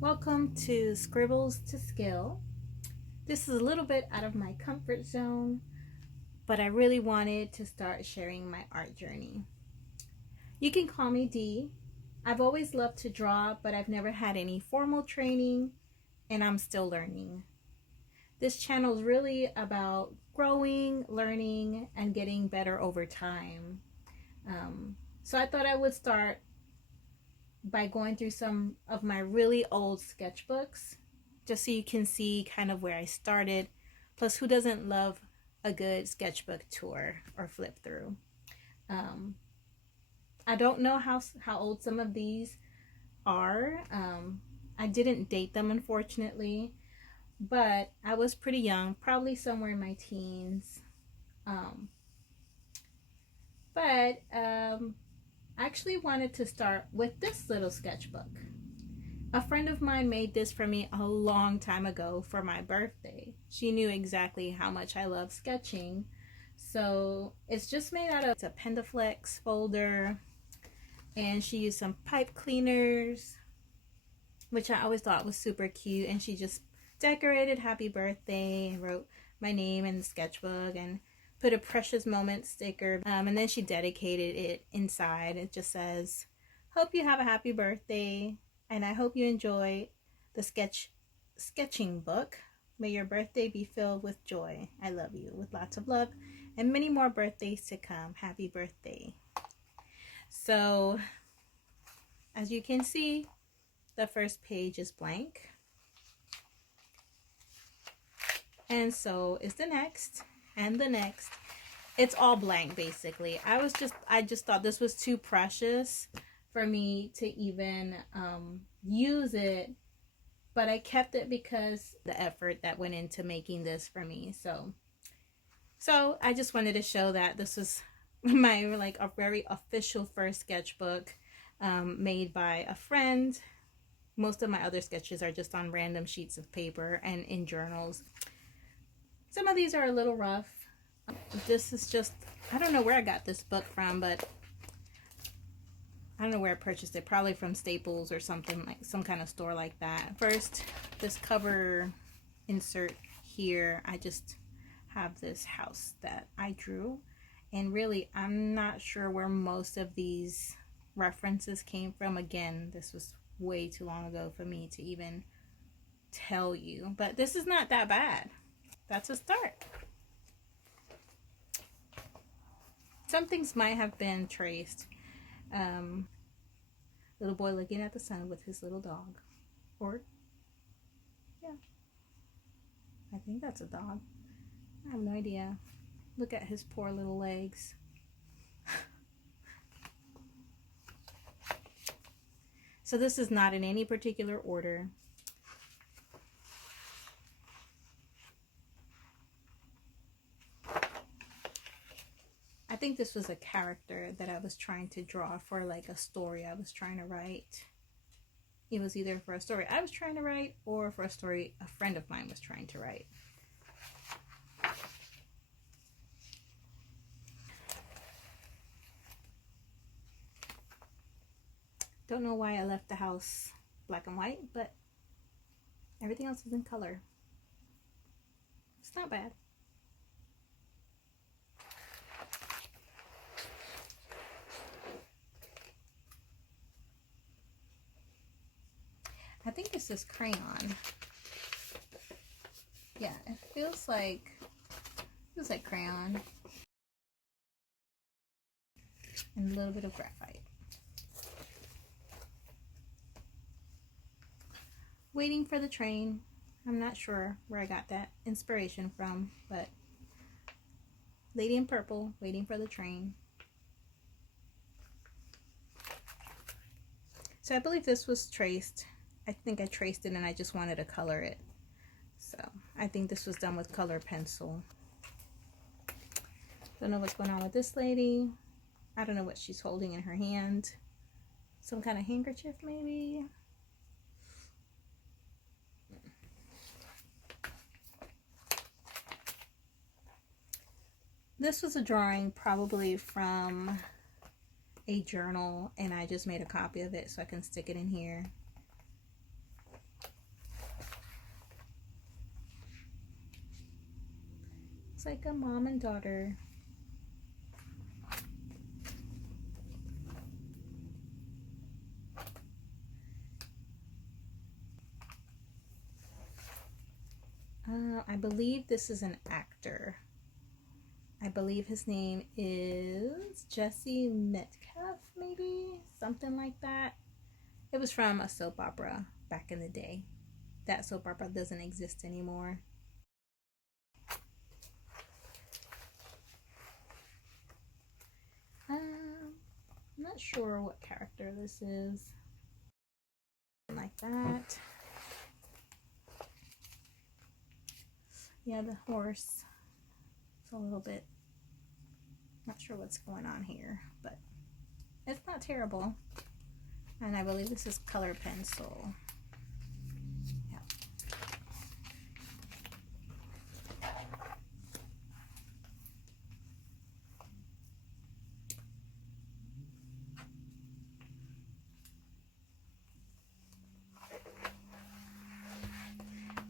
Welcome to Scribbles to Skill. This is a little bit out of my comfort zone, but I really wanted to start sharing my art journey. You can call me Dee. I've always loved to draw, but I've never had any formal training, and I'm still learning. This channel is really about growing, learning, and getting better over time. So I thought I would start by going through some of my really old sketchbooks just so you can see kind of where I started. Plus, who doesn't love a good sketchbook tour or flip through? I don't know how old some of these are. I didn't date them, unfortunately, but I was pretty young, probably somewhere in my teens. Um, but I actually wanted to start with this little sketchbook. A friend of mine made this for me a long time ago for my birthday. She knew exactly how much I love sketching. So it's just made out of a Pendaflex folder, and she used some pipe cleaners, which I always thought was super cute, and she just decorated happy birthday and wrote my name in the sketchbook and put a precious moment sticker, and then she dedicated it inside. It just says, hope you have a happy birthday, and I hope you enjoy the sketching book. May your birthday be filled with joy. I love you, with lots of love and many more birthdays to come. Happy birthday. So as you can see, the first page is blank, and so is the next and the next. It's all blank basically. I just thought this was too precious for me to even use it, but I kept it because the effort that went into making this for me. So I just wanted to show that this was my a very official first sketchbook, made by a friend. Most of my other sketches are just on random sheets of paper and in journals. Some of these are a little rough. This is just, I don't know where I got this book from, but I don't know where I purchased it. Probably from Staples or something, like some kind of store like that. First, this cover insert here, I just have this house that I drew. And really, I'm not sure where most of these references came from. Again, this was way too long ago for me to even tell you. But this is not that bad. That's a start. Some things might have been traced. Little boy looking at the sun with his little dog. Or, yeah, I think that's a dog. I have no idea. Look at his poor little legs. So this is not in any particular order. I think this was a character that I was trying to draw for like a story I was trying to write. It was either for a story I was trying to write or for a story a friend of mine was trying to write. Don't know why I left the house black and white, but everything else is in color. It's not bad. I think this is crayon. Yeah, it feels like crayon and a little bit of graphite. Waiting for the train. I'm not sure where I got that inspiration from, but lady in purple, waiting for the train. So I believe this was traced. I think I traced it and I just wanted to color it. So I think this was done with color pencil. Don't know what's going on with this lady. I don't know what she's holding in her hand. Some kind of handkerchief maybe. This was a drawing probably from a journal, and I just made a copy of it so I can stick it in here. It's like a mom and daughter. I believe this is an actor. I believe his name is Jesse Metcalf, maybe? Something like that. It was from a soap opera back in the day. That soap opera doesn't exist anymore. I'm not sure what character this is. Like that. Yeah, the horse. It's a little bit, not sure what's going on here, but it's not terrible. And I believe this is color pencil. Yeah.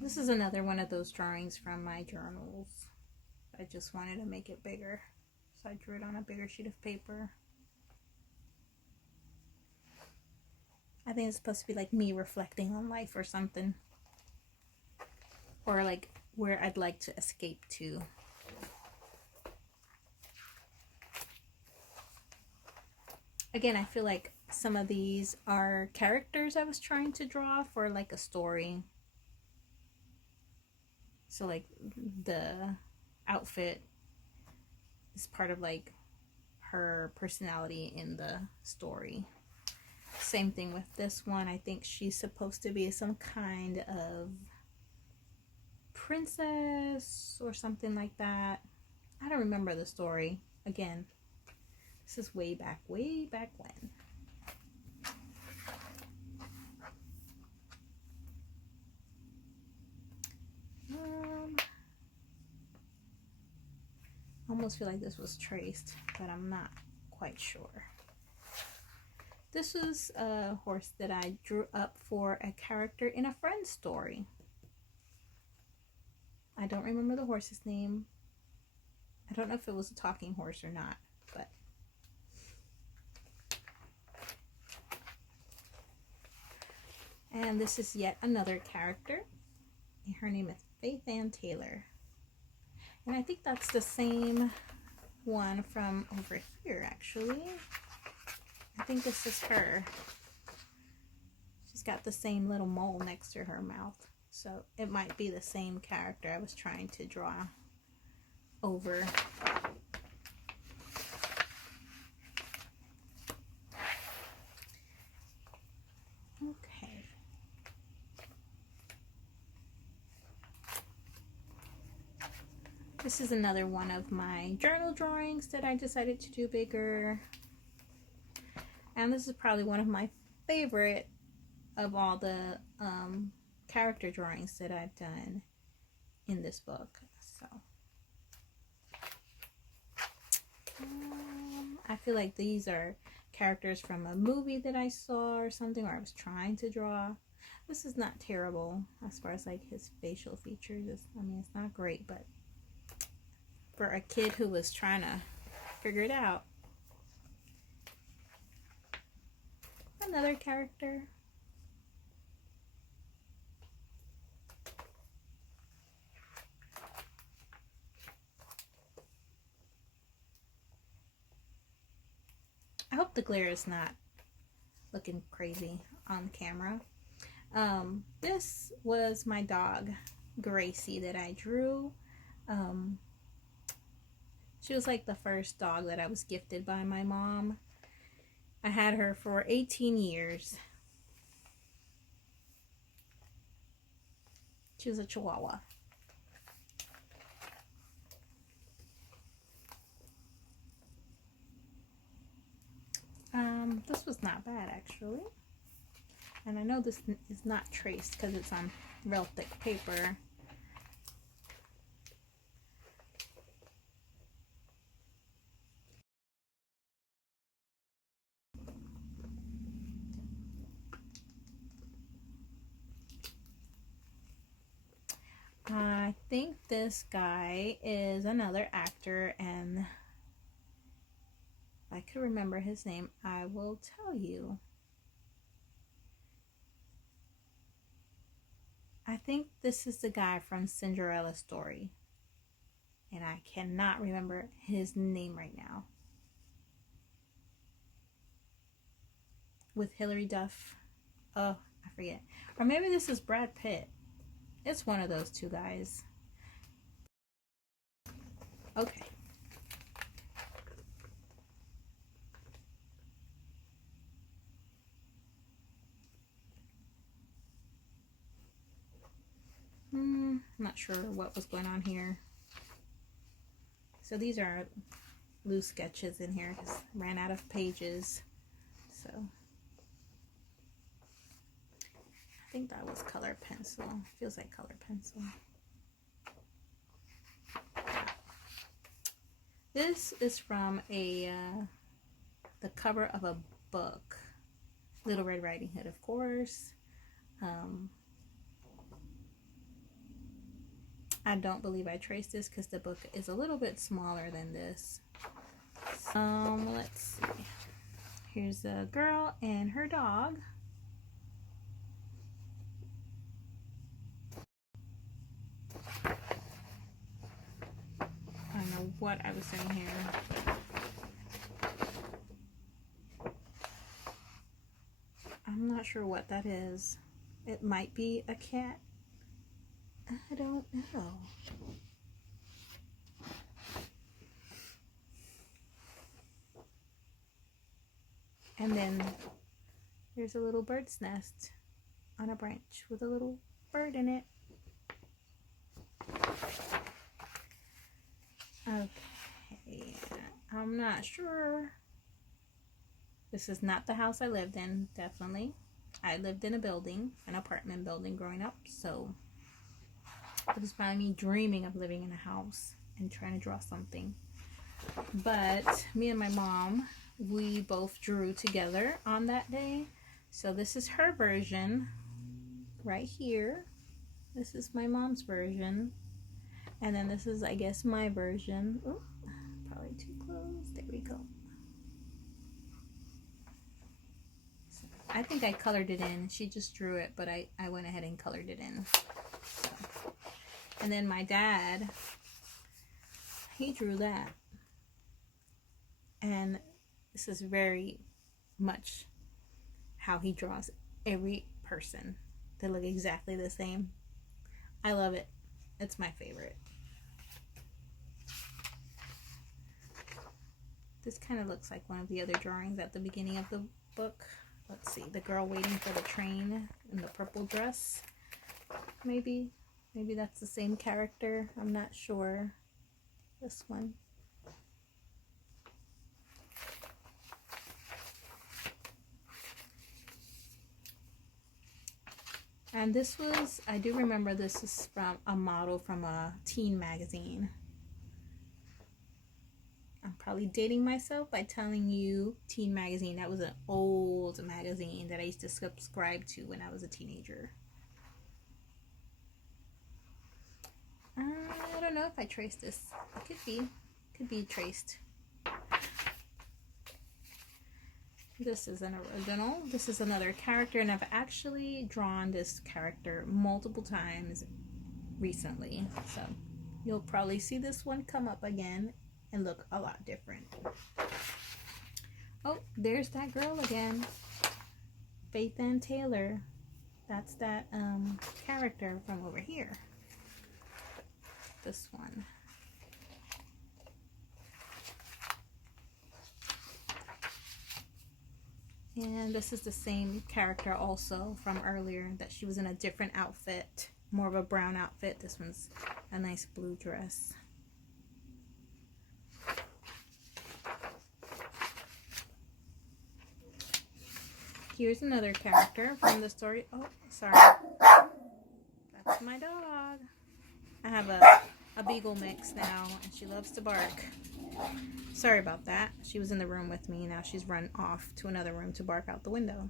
This is another one of those drawings from my journals. I just wanted to make it bigger, so I drew it on a bigger sheet of paper. I think it's supposed to be like me reflecting on life or something, or like where I'd like to escape to. Again, I feel like some of these are characters I was trying to draw for like a story. So like the outfit is part of like her personality in the story. Same thing with this one. I think she's supposed to be some kind of princess or something like that. I don't remember the story. Again, this is way back when. I almost feel like this was traced, but I'm not quite sure. This is a horse that I drew up for a character in a Friends story. I don't remember the horse's name. I don't know if it was a talking horse or not, but and this is yet another character. Her name is Faith Ann Taylor. And I think that's the same one from over here, actually. I think this is her. She's got the same little mole next to her mouth. So it might be the same character I was trying to draw over. Okay. This is another one of my journal drawings that I decided to do bigger. And this is probably one of my favorite of all the character drawings that I've done in this book. So I feel like these are characters from a movie that I saw or something, or I was trying to draw. This is not terrible as far as like his facial features. I mean, it's not great, but for a kid who was trying to figure it out. Another character. I hope the glare is not looking crazy on camera. This was my dog, Gracie, that I drew. She was like the first dog that I was gifted by my mom. I had her for 18 years. She was a Chihuahua. This was not bad, actually. And I know this is not traced because it's on real thick paper. I think this guy is another actor, and if I could remember his name, I will tell you. I think this is the guy from Cinderella Story, and I cannot remember his name right now. With Hilary Duff. Oh, I forget. Or maybe this is Brad Pitt. It's one of those two guys. Okay. I'm not sure what was going on here. So these are loose sketches in here because I ran out of pages. So I think that was color pencil. Feels like color pencil. This is from the cover of a book. Little Red Riding Hood, of course. I don't believe I traced this because the book is a little bit smaller than this. Let's see. Here's a girl and her dog. I don't know what I was saying here. I'm not sure what that is. It might be a cat. I don't know. And then there's a little bird's nest on a branch with a little bird in it. Okay, I'm not sure. This is not the house I lived in, definitely. I lived in a building, an apartment building growing up, so it was probably me dreaming of living in a house and trying to draw something. But me and my mom, we both drew together on that day. So this is her version right here. This is my mom's version. And then this is, I guess, my version. Ooh, probably too close. There we go. So I think I colored it in. She just drew it, but I went ahead and colored it in. So. And then my dad, he drew that. And this is very much how he draws every person. They look exactly the same. I love it. It's my favorite. This kind of looks like one of the other drawings at the beginning of the book. Let's see, the girl waiting for the train in the purple dress. Maybe that's the same character. I'm not sure. This one. And this was, I do remember this is from a model from a teen magazine. I'm probably dating myself by telling you teen magazine. That was an old magazine that I used to subscribe to when I was a teenager. I don't know if I traced this. It could be traced. This is an original. This is another character, and I've actually drawn this character multiple times recently. So you'll probably see this one come up again and look a lot different. Oh, there's that girl again. Faith Ann Taylor. That's that character from over here. This one. And this is the same character also from earlier, that she was in a different outfit, more of a brown outfit. This one's a nice blue dress. Here's another character from the story. Oh, sorry. That's my dog. I have a beagle mix now, and she loves to bark. Sorry about that. She was in the room with me. Now she's run off to another room to bark out the window.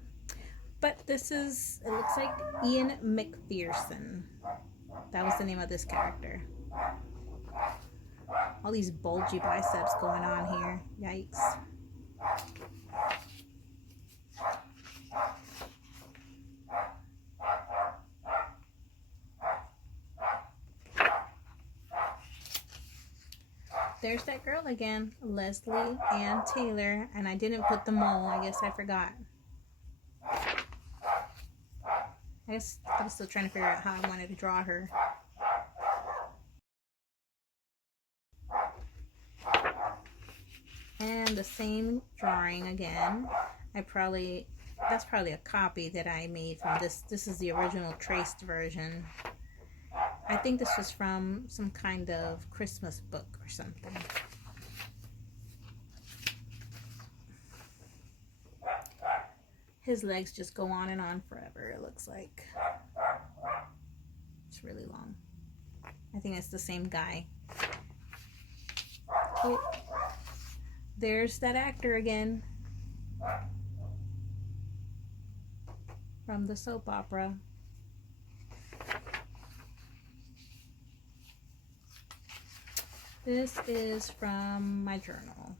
But this is, it looks like Ian McPherson. That was the name of this character. All these bulgy biceps going on here. Yikes. There's that girl again, Leslie Ann Taylor, and I didn't put the mole. I guess I forgot. I guess I was still trying to figure out how I wanted to draw her. And the same drawing again. That's probably a copy that I made from this. This is the original traced version. I think this was from some kind of Christmas book or something. His legs just go on and on forever, it looks like. It's really long. I think it's the same guy. Oh, there's that actor again. From the soap opera. This is from my journal.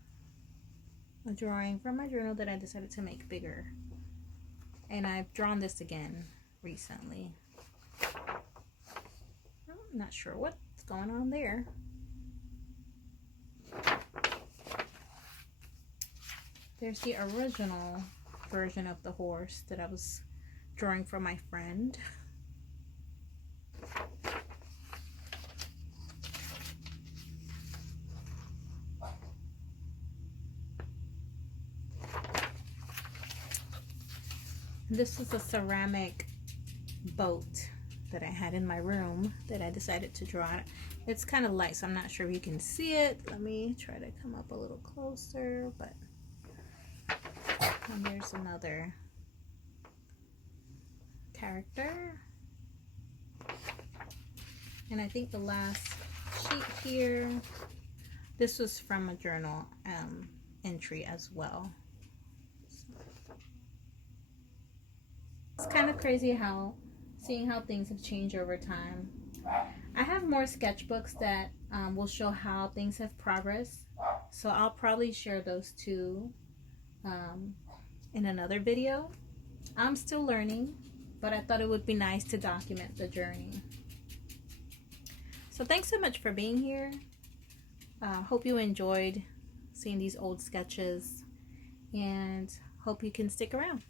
A drawing from my journal that I decided to make bigger. And I've drawn this again recently. I'm not sure what's going on there. There's the original version of the horse that I was drawing for my friend. This is a ceramic boat that I had in my room that I decided to draw. It's kind of light, so I'm not sure if you can see it. Let me try to come up a little closer, but and there's another character. And I think the last sheet here, this was from a journal entry as well. It's kind of crazy seeing how things have changed over time. I have more sketchbooks that will show how things have progressed, so I'll probably share those too in another video. I'm still learning, but I thought it would be nice to document the journey. So thanks so much for being here. Hope you enjoyed seeing these old sketches, and hope you can stick around.